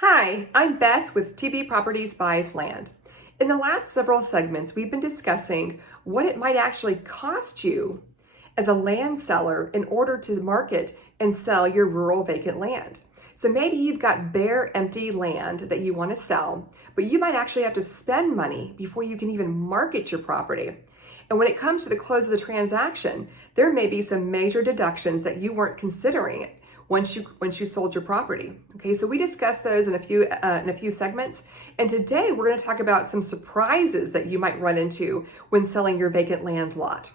Hi, I'm Beth with TB Properties Buys Land. In the last several segments, we've been discussing what it might actually cost you as a land seller in order to market and sell your rural vacant land. So maybe you've got bare, empty land that you want to sell, but you might actually have to spend money before you can even market your property. And when it comes to the close of the transaction, there may be some major deductions that you weren't considering once you sold your property. Okay, so we discussed those in a few segments, and today we're going to talk about some surprises that you might run into when selling your vacant land lot.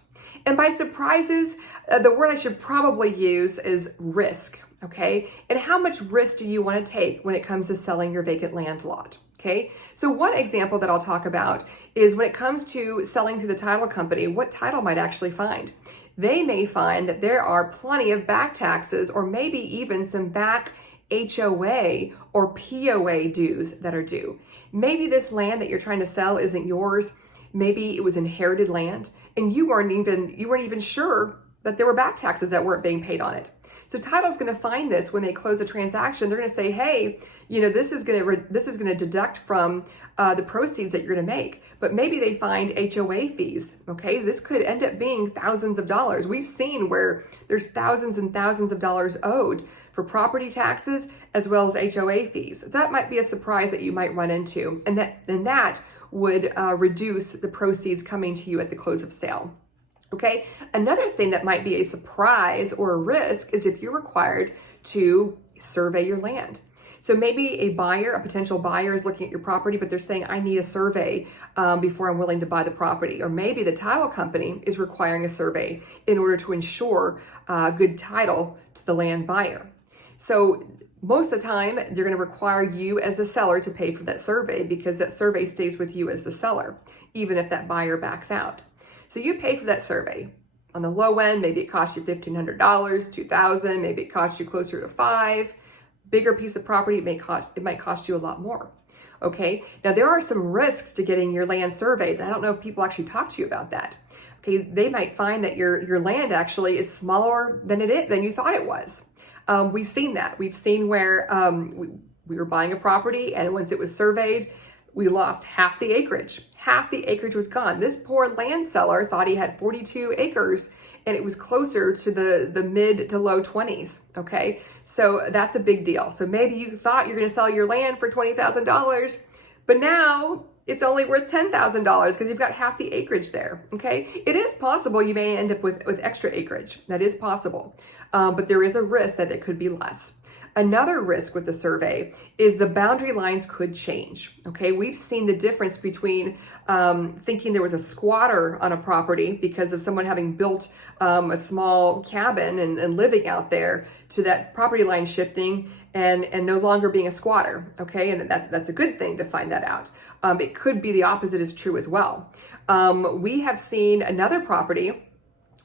And by surprises, the word I should probably use is risk. Okay, and how much risk do you want to take when it comes to selling your vacant land lot? Okay, so one example that I'll talk about is when it comes to selling through the title company, what title might actually find. They may find that there are plenty of back taxes or maybe even some back HOA or POA dues that are due. Maybe this land that you're trying to sell isn't yours. Maybe it was inherited land and you weren't even sure that there were back taxes that weren't being paid on it. So title's going to find this when they close a transaction. They're going to say, hey, this is going to deduct from the proceeds that you're going to make. But maybe they find HOA fees. Okay, this could end up being thousands of dollars. We've seen where there's thousands and thousands of dollars owed for property taxes as well as HOA fees. So that might be a surprise that you might run into, and that would reduce the proceeds coming to you at the close of sale. Okay, another thing that might be a surprise or a risk is if you're required to survey your land. So maybe a potential buyer is looking at your property, but they're saying, I need a survey before I'm willing to buy the property. Or maybe the title company is requiring a survey in order to ensure good title to the land buyer. So most of the time, they're going to require you as the seller to pay for that survey because that survey stays with you as the seller, even if that buyer backs out. So you pay for that survey. On the low end, maybe it costs you $1,500, $2,000, maybe it costs you closer to $5,000. Bigger piece of property, it might cost you a lot more. Okay, now there are some risks to getting your land surveyed, and I don't know if people actually talk to you about that. Okay, they might find that your land actually is smaller than you thought it was. We've seen that. We've seen where we were buying a property, and once it was surveyed, we lost half the acreage. Half the acreage was gone. This poor land seller thought he had 42 acres and it was closer to the mid to low 20s. Okay, so that's a big deal. So maybe you thought you're going to sell your land for $20,000, but now it's only worth $10,000 because you've got half the acreage there. Okay, it is possible you may end up with extra acreage. That is possible, but there is a risk that it could be less. Another risk with the survey is the boundary lines could change. Okay, we've seen the difference between thinking there was a squatter on a property because of someone having built a small cabin and living out there to that property line shifting and no longer being a squatter. Okay, and that's a good thing to find that out. It could be the opposite is true as well. We have seen another property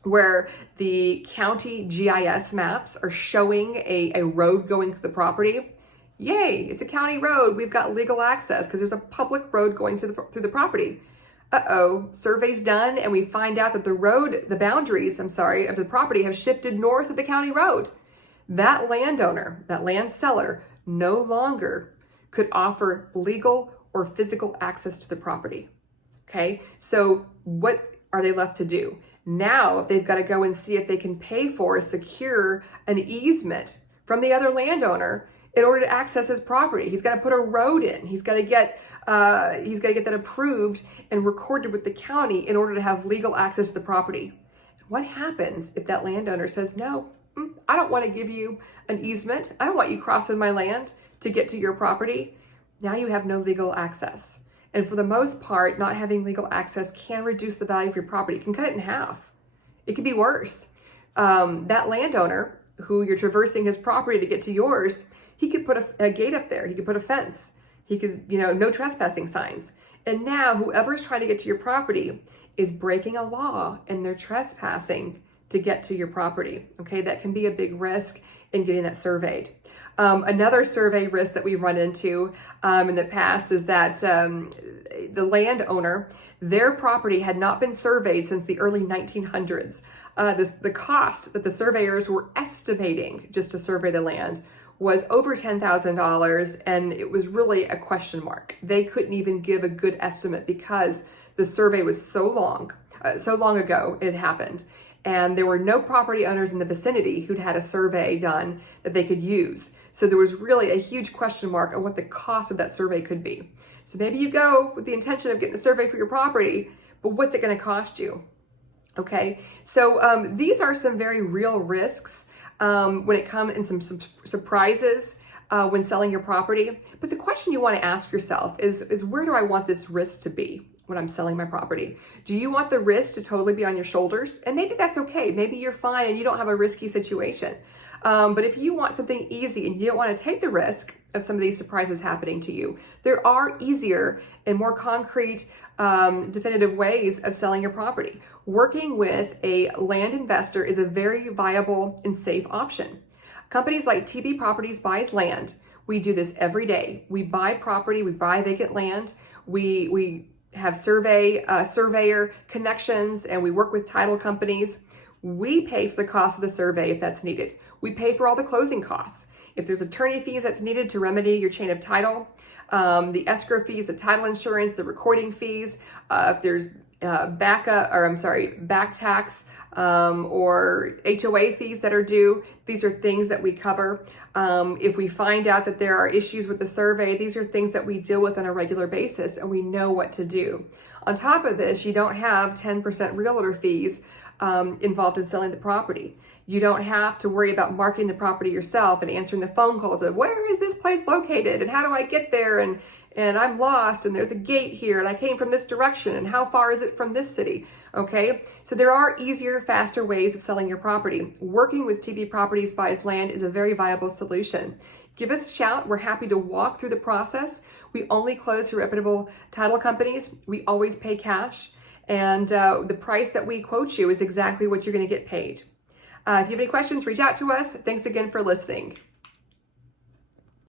where the county GIS maps are showing a road going through the property. Yay, it's a county road. We've got legal access because there's a public road going through the property. Survey's done and we find out that the boundaries of the property have shifted north of the county road. That landowner, that land seller, no longer could offer legal or physical access to the property. Okay, so what are they left to do? Now they've got to go and see if they can secure an easement from the other landowner in order to access his property. He's got to put a road in. He's got to get that approved and recorded with the county in order to have legal access to the property. What happens if that landowner says, no, I don't want to give you an easement. I don't want you crossing my land to get to your property. Now you have no legal access. And for the most part, not having legal access can reduce the value of your property. It can cut it in half. It could be worse. That landowner who you're traversing his property to get to yours, he could put a gate up there. He could put a fence. He could, no trespassing signs. And now whoever's trying to get to your property is breaking a law and they're trespassing to get to your property. Okay, that can be a big risk in getting that surveyed. Another survey risk that we run into in the past is that the landowner, their property had not been surveyed since the early 1900s. The cost that the surveyors were estimating just to survey the land was over $10,000, and it was really a question mark. They couldn't even give a good estimate because the survey was so long ago it had happened. And there were no property owners in the vicinity who'd had a survey done that they could use. So there was really a huge question mark on what the cost of that survey could be. So maybe you go with the intention of getting a survey for your property, but what's it going to cost you? Okay, so these are some very real risks when it comes in some surprises when selling your property. But the question you want to ask yourself is where do I want this risk to be when I'm selling my property? Do you want the risk to totally be on your shoulders? And maybe that's okay. Maybe you're fine and you don't have a risky situation. But if you want something easy and you don't want to take the risk of some of these surprises happening to you, there are easier and more concrete, definitive ways of selling your property. Working with a land investor is a very viable and safe option. Companies like TB Properties Buys Land, we do this every day. We buy property, we buy vacant land, we have surveyor connections, and we work with title companies. We pay for the cost of the survey if that's needed. We pay for all the closing costs. If there's attorney fees that's needed to remedy your chain of title, the escrow fees, the title insurance, the recording fees, if there's back tax or HOA fees that are due, these are things that we cover. If we find out that there are issues with the survey, these are things that we deal with on a regular basis, and we know what to do. On top of this, you don't have 10% realtor fees involved in selling the property. You don't have to worry about marketing the property yourself and answering the phone calls of where is this place located and how do I get there, and I'm lost and there's a gate here and I came from this direction and how far is it from this city? Okay, so there are easier, faster ways of selling your property. Working with TB Properties Buys Land is a very viable solution. Give us a shout. We're happy to walk through the process. We only close through reputable title companies. We always pay cash, and the price that we quote you is exactly what you're going to get paid. If you have any questions, reach out to us. Thanks again for listening.